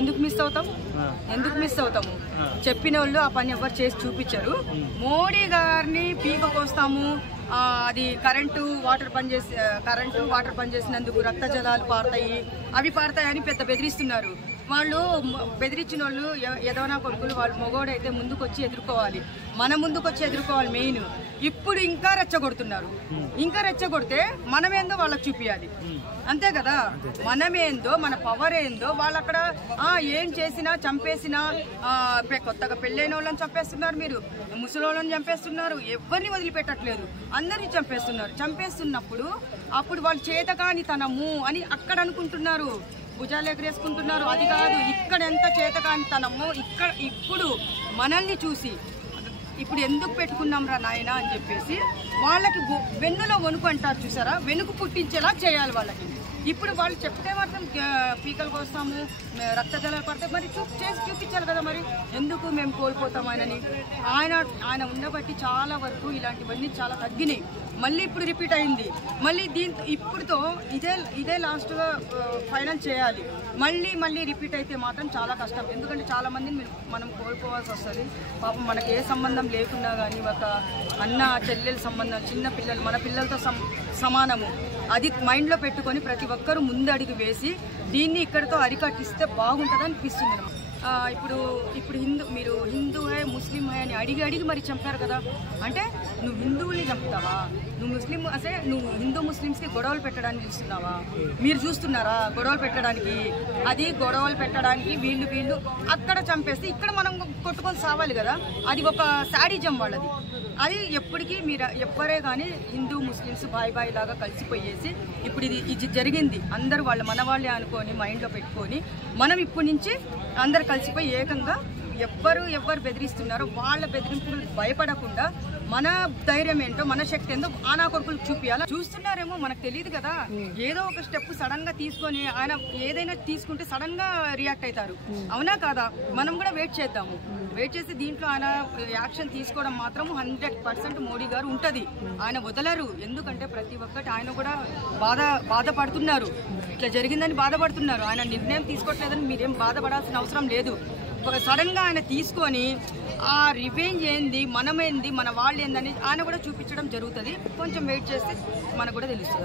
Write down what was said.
ఎందుకు మిస్ అవుతాము చెప్పిన వాళ్ళు ఆ పని ఎవరు చేసి చూపించారు. మోడీ గారిని పీక కోస్తాము, అది కరెంటు వాటర్ పనిచేసినందుకు రక్త జలాలు పారుతాయి, అవి పారుతాయని పెద్ద బెదిరిస్తున్నారు. వాళ్ళు బెదిరించిన వాళ్ళు ఏదైనా కొడుకులు వాళ్ళు మగోడైతే ముందుకొచ్చి ఎదుర్కోవాలి, మన ముందుకొచ్చి ఎదుర్కోవాలి మెయిన్. ఇప్పుడు ఇంకా రెచ్చగొడుతున్నారు. ఇంకా రెచ్చగొడితే మనమేందో వాళ్ళకి చూపించాలి, అంతే కదా. మనమేందో మన పవర్ ఏందో వాళ్ళు అక్కడ ఏం చేసినా చంపేసినా, కొత్తగా పెళ్ళైన వాళ్ళని చంపేస్తున్నారు, మీరు ముసలోళ్ళని చంపేస్తున్నారు, ఎవరిని వదిలిపెట్టట్లేదు, అందరినీ చంపేస్తున్నప్పుడు అప్పుడు వాళ్ళు చేతకాని తనము అని అక్కడ అనుకుంటున్నారు, భుజాలు ఎగరేసుకుంటున్నారు. అది కాదు, ఇక్కడ ఎంత చేతకాని తనము ఇప్పుడు మనల్ని చూసి ఇప్పుడు ఎందుకు పెట్టుకున్నాం రా నాయన అని చెప్పేసి వాళ్ళకి వెన్నులో వణుకు అంటారు చూసారా, వెనుకు పుట్టించేలా చేయాలి వాళ్ళకి. ఇప్పుడు వాళ్ళు చెప్తే మాత్రం పీకలు కోస్తాము, రక్త జలాలు పడితే మరి చేసి చూపించాలి కదా. మరి ఎందుకు మేము కోల్పోతాం ఆయనని? ఆయన ఉండబట్టి చాలా వరకు ఇలాంటివన్నీ చాలా తగ్గినాయి. మళ్ళీ ఇప్పుడు రిపీట్ అయింది. మళ్ళీ దీంతో ఇప్పుడుతో ఇదే లాస్ట్గా ఫైనల్ చేయాలి. మళ్ళీ రిపీట్ అయితే మాత్రం చాలా కష్టం. ఎందుకంటే చాలా మందిని మనం కోల్పోవాల్సి వస్తుంది. పాపం మనకి ఏ సంబంధం లేకున్నా కానీ ఒక అన్న చెల్లెల సంబంధం, చిన్న పిల్లలు మన పిల్లలతో సమానము, అది మైండ్లో పెట్టుకొని ప్రతి ఒక్కరూ ముందడుగు వేసి దీన్ని ఇక్కడితో అరికట్టిస్తే బాగుంటుంది అనిపిస్తుంది. ఇప్పుడు మీరు హిందూ హై ముస్లిం హై అని అడిగి మరి చంపారు కదా. అంటే నువ్వు హిందువుల్ని చంపుతావా? నువ్వు ముస్లిం అసలు నువ్వు హిందూ ముస్లిమ్స్కి గొడవలు పెట్టడానికి చూస్తున్నావా? మీరు చూస్తున్నారా గొడవలు పెట్టడానికి? అది గొడవలు పెట్టడానికి వీళ్ళు అక్కడ చంపేస్తే ఇక్కడ మనం కొట్టుకొని సావాలి కదా. అది ఒక శాడిజం వాళ్ళది. అది ఎప్పటికీ మీరు ఎవ్వరే కానీ హిందూ ముస్లిమ్స్ బాయ్ లాగా కలిసిపోయేసి ఇప్పుడు ఇది జరిగింది. అందరూ మన వాళ్ళే అనుకొని మైండ్లో పెట్టుకొని మనం ఇప్పటి నుంచి అందరు కలిసిపోయి ఏకంగా ఎవరు బెదిరిస్తున్నారో వాళ్ళ బెదిరింపులు భయపడకుండా మన ధైర్యం ఏంటో మన శక్తి ఏంటో ఆనా కొడుకులు చూపించాలి. చూస్తున్నారేమో మనకు తెలియదు కదా. ఏదో ఒక స్టెప్ సడన్ గా తీసుకొని ఆయన ఏదైనా తీసుకుంటే సడన్ గా రియాక్ట్ అవుతారు, అవునా కాదా? మనం కూడా వెయిట్ చేసి దీంట్లో ఆయన యాక్షన్ తీసుకోవడం మాత్రం 100% మోడీ గారు ఉంటది. ఆయన వదలరు. ఎందుకంటే ప్రతి ఒక్కటి ఆయన కూడా బాధపడుతున్నారు. ఇట్లా జరిగిందని బాధపడుతున్నారు. ఆయన నిర్ణయం తీసుకోవట్లేదని మీరేం బాధపడాల్సిన అవసరం లేదు. సడన్ గా ఆయన తీసుకొని ఆ రివెంజ్ ఏంది, మనమేంది, మన వాళ్ళు ఏందని ఆయన కూడా చూపించడం జరుగుతుంది. కొంచెం వెయిట్ చేస్తే మనకు కూడా తెలుస్తుంది.